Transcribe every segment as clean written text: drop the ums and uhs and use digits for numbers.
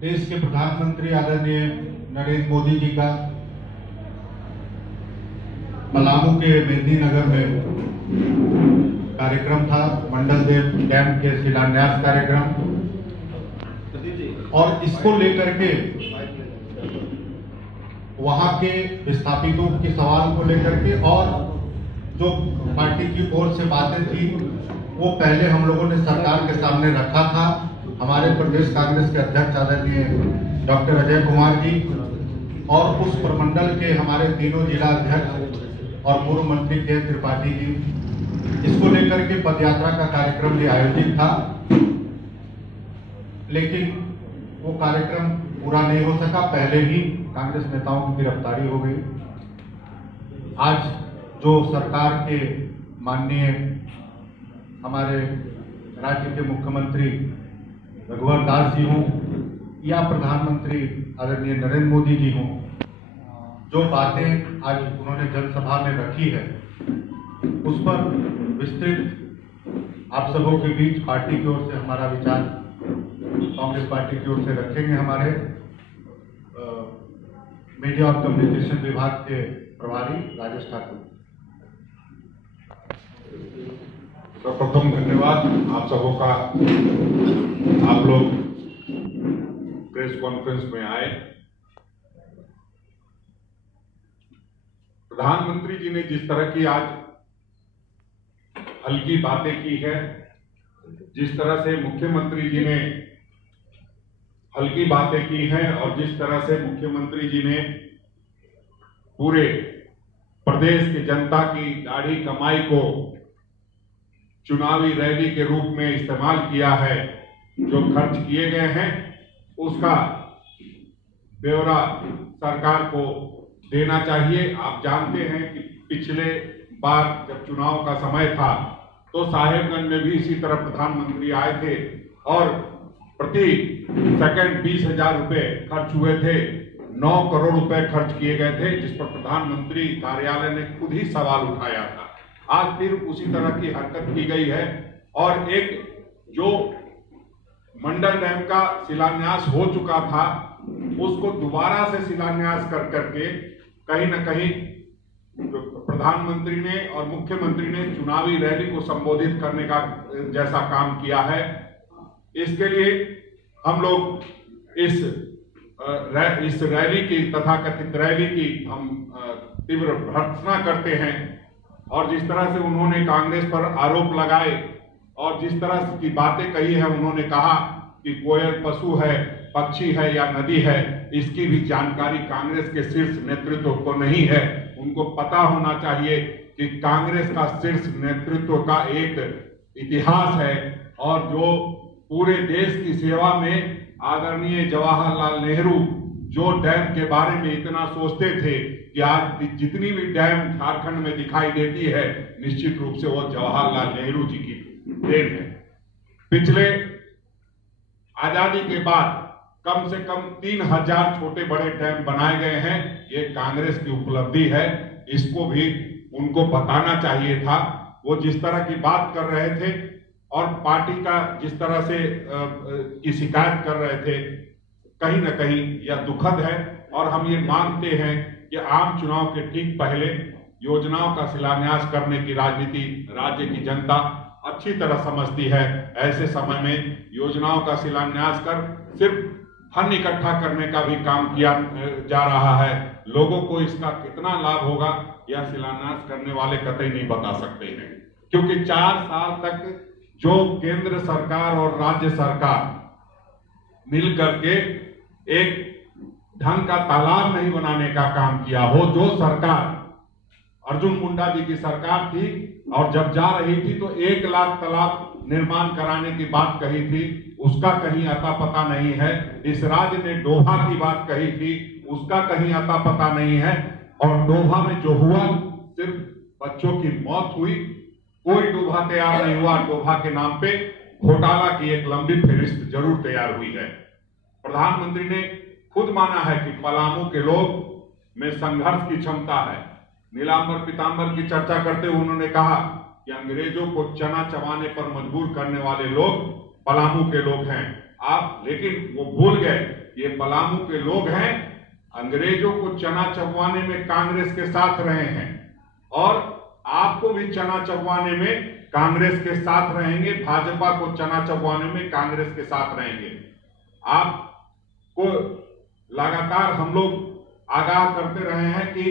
देश के प्रधानमंत्री आदरणीय नरेंद्र मोदी जी का पलामू के मेदिनीनगर में कार्यक्रम था, मंडल देव डैम के शिलान्यास कार्यक्रम, और इसको लेकर के वहां के विस्थापितों के सवाल को लेकर के और जो पार्टी की ओर से बातें थी वो पहले हम लोगों ने सरकार के सामने रखा था। हमारे प्रदेश कांग्रेस के अध्यक्ष आदरणीय डॉक्टर अजय कुमार जी और उस प्रमंडल के हमारे तीनों जिला अध्यक्ष और पूर्व मंत्री के त्रिपाठी जी, इसको लेकर के पदयात्रा का कार्यक्रम भी आयोजित था, लेकिन वो कार्यक्रम पूरा नहीं हो सका। पहले ही कांग्रेस नेताओं की गिरफ्तारी हो गई। आज जो सरकार के माननीय हमारे राज्य के मुख्यमंत्री रघुवर दास जी हों या प्रधानमंत्री आदरणीय नरेंद्र मोदी जी हों, जो बातें आज उन्होंने जनसभा में रखी है उस पर विस्तृत आप सबों के बीच पार्टी की ओर से हमारा विचार कांग्रेस पार्टी की ओर से रखेंगे। हमारे मीडिया और कम्युनिकेशन विभाग के प्रभारी राजेश ठाकुर। सर्वप्रथम धन्यवाद आप सबों का, आप लोग प्रेस कॉन्फ्रेंस में आए। प्रधानमंत्री जी ने जिस तरह की आज हल्की बातें की है, जिस तरह से मुख्यमंत्री जी ने हल्की बातें की हैं और जिस तरह से मुख्यमंत्री जी ने पूरे प्रदेश की जनता की दाढ़ी कमाई को चुनावी रैली के रूप में इस्तेमाल किया है, जो खर्च किए गए हैं उसका ब्यौरा सरकार को देना चाहिए। आप जानते हैं कि पिछले बार जब चुनाव का समय था तो साहेबगंज में भी इसी तरह प्रधानमंत्री आए थे और प्रति सेकंड 20,000 रुपए खर्च हुए थे, 9 करोड़ रुपए खर्च किए गए थे, जिस पर प्रधानमंत्री कार्यालय ने खुद ही सवाल उठाया था। आज फिर उसी तरह की हरकत की गई है और एक जो मंडल डैम का शिलान्यास हो चुका था उसको दोबारा से शिलान्यास कर करके कहीं न कहीं प्रधानमंत्री ने और मुख्यमंत्री ने चुनावी रैली को संबोधित करने का जैसा काम किया है। इसके लिए हम लोग इस रैली की, तथाकथित रैली की हम तीव्र भर्त्सना करते हैं और जिस तरह से उन्होंने कांग्रेस पर आरोप लगाए और जिस तरह की बातें कही है, उन्होंने कहा कि कोयल पशु है, पक्षी है या नदी है, इसकी भी जानकारी कांग्रेस के शीर्ष नेतृत्व को नहीं है। उनको पता होना चाहिए कि कांग्रेस का शीर्ष नेतृत्व का एक इतिहास है और जो पूरे देश की सेवा में आदरणीय जवाहरलाल नेहरू जो डैम के बारे में इतना सोचते थे कि आज जितनी भी डैम झारखंड में दिखाई देती है निश्चित रूप से वो जवाहरलाल नेहरू जी की देन है। पिछले आजादी के बाद कम से कम 3,000 छोटे बड़े डैम बनाए गए हैं। ये कांग्रेस की उपलब्धि है, इसको भी उनको बताना चाहिए था। वो जिस तरह की बात कर रहे थे और पार्टी का जिस तरह से की शिकायत कर रहे थे, कहीं न कहीं यह दुखद है और हम ये मानते हैं कि आम चुनाव के ठीक पहले योजनाओं का शिलान्यास करने की राजनीति राज्य की जनता अच्छी तरह समझती है। ऐसे समय में योजनाओं का शिलान्यास कर सिर्फ धन इकट्ठा करने का भी काम किया जा रहा है। लोगों को इसका कितना लाभ होगा यह शिलान्यास करने वाले कतई नहीं बता सकते हैं, क्योंकि 4 साल तक जो केंद्र सरकार और राज्य सरकार मिल करके एक ढंग का तालाब नहीं बनाने का काम किया हो, जो सरकार अर्जुन मुंडा जी की सरकार थी और जब जा रही थी तो 1 लाख तालाब निर्माण कराने की बात कही थी, उसका कहीं अता पता नहीं है। इस राज्य ने डोभा की बात कही थी, उसका कहीं अता पता नहीं है। और डोभा में जो हुआ सिर्फ बच्चों की मौत हुई, कोई डोभा तैयार नहीं हुआ। डोभा के नाम पे घोटाला की एक लंबी फहरिस्त जरूर तैयार हुई है। प्रधानमंत्री ने खुद माना है कि पलामू के लोग में संघर्ष की क्षमता है। नीलांबर पीतांबर की चर्चा करते हुए उन्होंने कहा कि अंग्रेजों को चना चबाने पर मजबूर करने वाले लोग पलामू के लोग हैं। आप, लेकिन वो भूल गए ये पलामू के लोग हैं, अंग्रेजों को चना चबवाने में कांग्रेस के साथ रहे हैं और आपको भी चना चबवाने में कांग्रेस के साथ रहेंगे, भाजपा को चना चबवाने में कांग्रेस के साथ रहेंगे। आपको लगातार हम लोग आगाह करते रहे हैं कि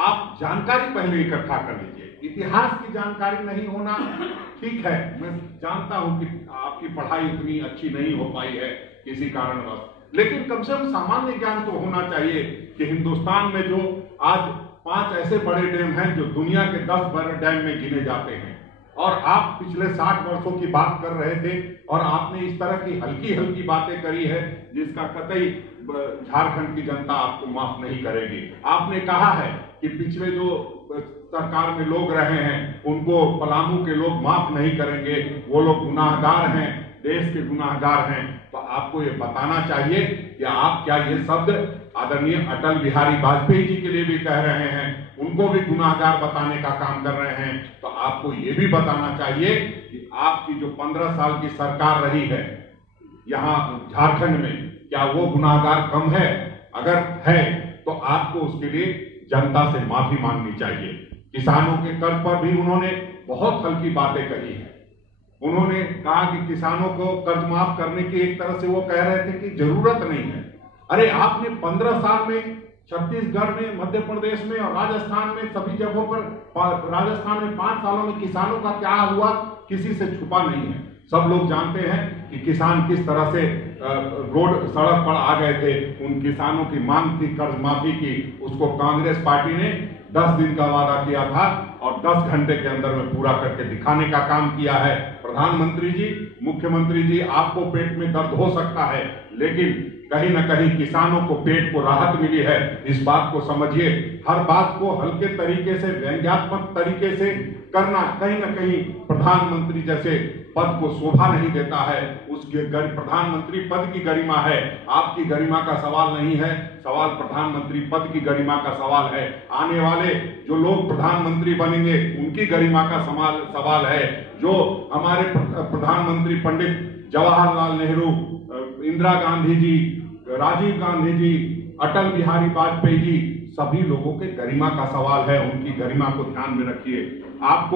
आप जानकारी पहले इकट्ठा कर लीजिए। इतिहास की जानकारी नहीं होना ठीक है, मैं जानता हूं कि आपकी पढ़ाई उतनी अच्छी नहीं हो पाई है किसी कारणवश, लेकिन कम से कम सामान्य ज्ञान तो होना चाहिए कि हिंदुस्तान में जो आज 5 ऐसे बड़े डैम हैं जो दुनिया के 10 बड़े डैम में गिने जाते हैं, और आप पिछले 60 वर्षों की बात कर रहे थे और आपने इस तरह की हल्की हल्की बातें करी है जिसका कतई झारखंड की जनता आपको माफ नहीं करेगी। आपने कहा है कि पिछले जो सरकार में लोग रहे हैं उनको पलामू के लोग माफ नहीं करेंगे, वो लोग गुनाहगार हैं, देश के गुनाहगार हैं। तो आपको ये बताना चाहिए कि आप क्या ये शब्द आदरणीय अटल बिहारी वाजपेयी जी के लिए भी कह रहे हैं, उनको भी गुनाहगार बताने का काम कर रहे हैं। तो आपको ये भी बताना चाहिए कि आपकी जो 15 साल की सरकार रही है यहाँ झारखंड में, क्या वो गुनाहगार कम है? अगर है तो आपको उसके लिए जनता से माफी मांगनी चाहिए। किसानों के कर्ज पर भी उन्होंने बहुत हल्की बातें कही है। उन्होंने कहा कि किसानों को कर्ज माफ करने की, एक तरह से वो कह रहे थे कि जरूरत नहीं है। अरे आपने 15 साल में छत्तीसगढ़ में, मध्य प्रदेश में और राजस्थान में सभी जगहों पर, राजस्थान में 5 सालों में किसानों का क्या हुआ किसी से छुपा नहीं है। सब लोग जानते हैं कि किसान किस तरह से रोड सड़क पर आ गए थे। उन किसानों की मांग थी कर्ज माफी की, उसको कांग्रेस पार्टी ने 10 दिन का वादा किया था और 10 घंटे के अंदर में पूरा करके दिखाने का काम किया है। प्रधानमंत्री जी, मुख्यमंत्री जी, आपको पेट में दर्द हो सकता है, लेकिन कहीं न कहीं किसानों को पेट को राहत मिली है, इस बात को समझिए। हर बात को हल्के तरीके से, व्यंग्यात्मक तरीके से करना कहीं न कहीं प्रधानमंत्री जैसे पद को शोभा नहीं देता है। उसके प्रधानमंत्री पद की गरिमा है, आपकी गरिमा का सवाल नहीं है, सवाल प्रधानमंत्री पद की गरिमा का सवाल है। आने वाले जो लोग प्रधानमंत्री बनेंगे उनकी गरिमा का सवाल है। जो हमारे प्रधानमंत्री पंडित जवाहरलाल नेहरू, इंदिरा गांधी जी, राजीव गांधी जी, अटल बिहारी वाजपेयी जी, सभी लोगों के गरिमा का सवाल है। उनकी गरिमा को ध्यान में रखिए। आप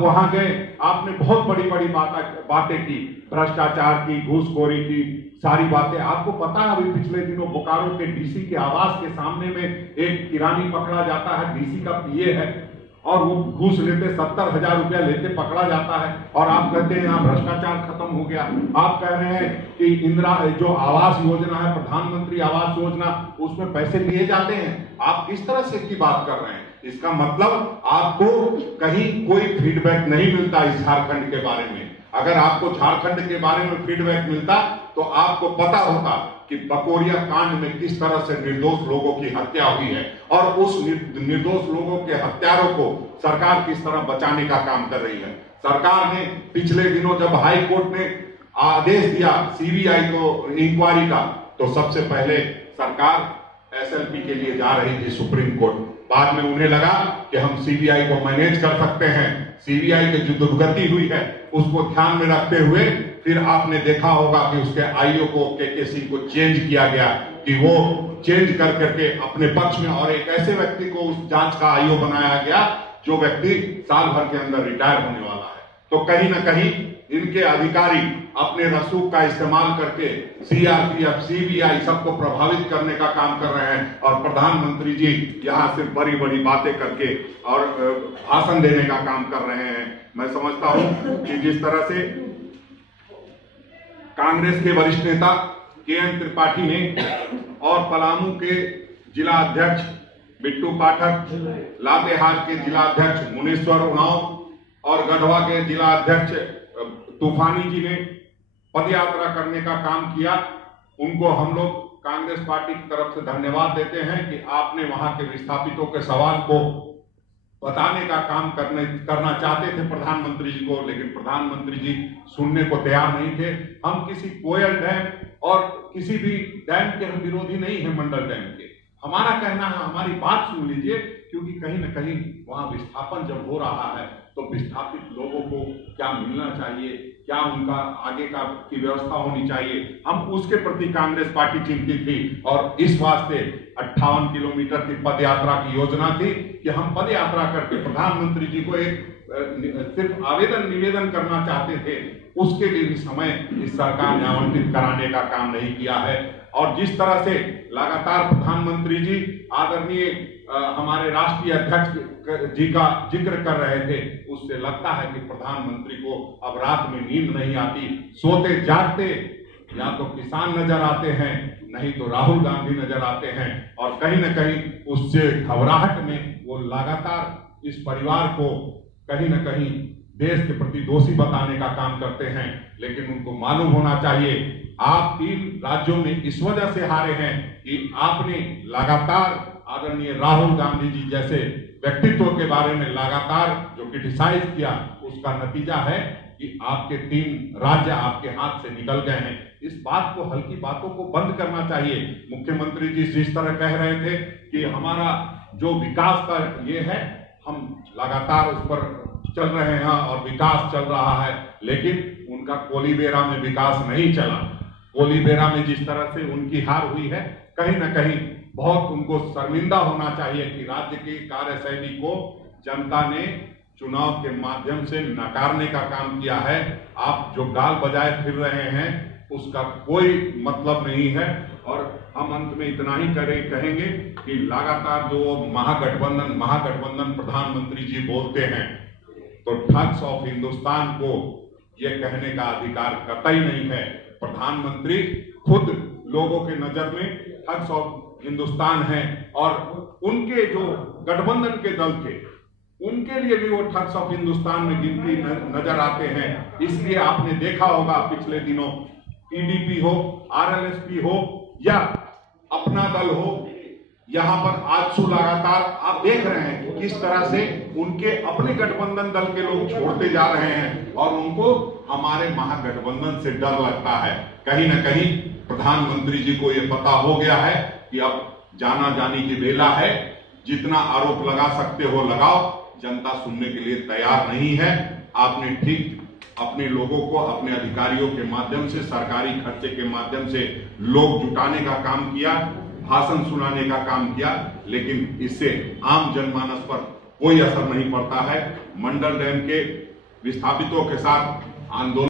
वहां गए, आपने बहुत बड़ी बड़ी बातें की, भ्रष्टाचार की, घूसखोरी की, सारी बातें आपको पता है। अभी पिछले दिनों बोकारो के डीसी के आवास के सामने में एक किरानी पकड़ा जाता है, डीसी का पीए है, और वो घूस लेते 70,000 रुपया लेते पकड़ा जाता है, और आप कहते हैं यहाँ भ्रष्टाचार खत्म हो गया। आप कह रहे हैं कि इंदिरा जो आवास योजना है, प्रधानमंत्री आवास योजना, उसमें पैसे लिए जाते हैं। आप किस तरह से की बात कर रहे हैं? इसका मतलब आपको कहीं कोई फीडबैक नहीं मिलता इस झारखंड के बारे में। अगर आपको झारखंड के बारे में फीडबैक मिलता तो आपको पता होता कि बकोरिया कांड में किस तरह से निर्दोष लोगों की हत्या हुई है, और उस निर्दोष लोगों के हत्यारों को सरकार किस तरह बचाने का काम कर रही है। सरकार ने पिछले दिनों जब हाई कोर्ट ने आदेश दिया सीबीआई को इंक्वायरी का, तो सबसे पहले सरकार एसएलपी के लिए जा रही थी सुप्रीम कोर्ट। बाद में उन्हें लगा कि हम सीबीआई को मैनेज कर सकते हैं। सीबीआई की जो दुर्गति हुई है उसको ध्यान में रखते हुए फिर आपने देखा होगा कि उसके आईओ को, के सिंह को चेंज किया गया, कि वो चेंज कर करके अपने पक्ष में, और एक ऐसे व्यक्ति को उस जांच का आईओ बनाया गया जो व्यक्ति साल भर के अंदर रिटायर होने वाला है। तो कहीं ना कहीं इनके अधिकारी अपने रसूख का इस्तेमाल करके सीआरपीएफ, सीबीआई सबको प्रभावित करने का काम कर रहे हैं, और प्रधानमंत्री जी यहाँ से बड़ी बड़ी बातें करके और भाषण देने का काम कर रहे हैं। मैं समझता हूं कि जिस तरह से कांग्रेस के वरिष्ठ नेता केएन त्रिपाठी ने और पलामू के जिला अध्यक्ष बिट्टू पाठक, लातेहार के जिला अध्यक्ष मुनीश्वर उरांव और गढ़वा के जिला अध्यक्ष तूफानी जी ने पदयात्रा करने का काम किया। उनको हम लोग कांग्रेस पार्टी की तरफ से धन्यवाद देते हैं कि आपने वहां के विस्थापितों के सवाल को बताने का काम करना चाहते थे प्रधानमंत्री जी को, लेकिन प्रधानमंत्री जी सुनने को तैयार नहीं थे। हम किसी कोयल डैम और किसी भी डैम के हम विरोधी नहीं है, मंडल डैम के। हमारा कहना है, हमारी बात सुन लीजिए, क्योंकि कहीं न कहीं वहां विस्थापन जब हो रहा है तो विस्थापित लोगों को क्या मिलना चाहिए, क्या उनका आगे का की व्यवस्था होनी चाहिए, हम उसके प्रति कांग्रेस पार्टी चिंतित थी। और इस वास्ते 58 किलोमीटर की पद यात्रा की योजना थी कि हम पद यात्रा करके प्रधानमंत्री जी को एक सिर्फ आवेदन निवेदन करना चाहते थे। उसके लिए भी समय इस सरकार ने आवंटित कराने का काम नहीं किया है। और जिस तरह से लगातार प्रधानमंत्री जी आदरणीय हमारे राष्ट्रीय अध्यक्ष जी का जिक्र कर रहे थे, उससे लगता है कि प्रधानमंत्री को अब रात में नींद नहीं आती। सोते जागते या तो किसान नजर आते हैं, नहीं तो राहुल गांधी नजर आते हैं। और कहीं न कहीं उससे घबराहट में वो लगातार इस परिवार को कहीं न कहीं देश के प्रति दोषी बताने का काम करते हैं। लेकिन उनको मालूम होना चाहिए, आप 3 राज्यों में इस वजह से हारे हैं कि आपने लगातार आदरणीय राहुल गांधी जी जैसे व्यक्तित्व के बारे में लगातार जो क्रिटिसाइज किया, उसका नतीजा है कि आपके 3 राज्य आपके हाथ से निकल गए हैं। इस बात को, हल्की बातों को बंद करना चाहिए। मुख्यमंत्री जी जिस तरह कह रहे थे कि हमारा जो विकास का ये है, हम लगातार उस पर चल रहे हैं और विकास चल रहा है, लेकिन उनका कोलीबेरा में विकास नहीं चला। कोलीबेरा में जिस तरह से उनकी हार हुई है, कहीं न कहीं बहुत उनको शर्मिंदा होना चाहिए कि राज्य की कार्यशैली को जनता ने चुनाव के माध्यम से नकारने का काम किया है। आप जो गाल बजाए फिर रहे हैं, उसका कोई मतलब नहीं है। और हम अंत में इतना ही कहेंगे कि लगातार जो महागठबंधन प्रधानमंत्री जी बोलते हैं, तो ठग्स ऑफ हिंदुस्तान को यह कहने का अधिकार कतई नहीं है। प्रधानमंत्री खुद लोगों के नजर में ठग्स ऑफ हिंदुस्तान है, और उनके जो गठबंधन के दल थे, उनके लिए भी वो ठग्स ऑफ हिंदुस्तान में गिनती नजर आते हैं। इसलिए आपने देखा होगा पिछले दिनों टीडीपी हो, आरएलएसपी हो या अपना दल हो, यहाँ पर आजसू लगातार आप देख रहे हैं कि किस तरह से उनके अपने गठबंधन दल के लोग छोड़ते जा रहे हैं और उनको हमारे महागठबंधन से डर लगता है। कहीं न कहीं प्रधानमंत्री जी को ये पता हो गया है कि अब जाना जानी की बेला है। जितना आरोप लगा सकते हो लगाओ, जनता सुनने के लिए तैयार नहीं है। आपने ठीक अपने लोगों को अपने अधिकारियों के माध्यम से, सरकारी खर्चे के माध्यम से लोग जुटाने का काम किया, भाषण सुनाने का काम किया, लेकिन इससे आम जनमानस पर कोई असर नहीं पड़ता है। मंडल डैम के विस्थापितों के साथ आंदोलन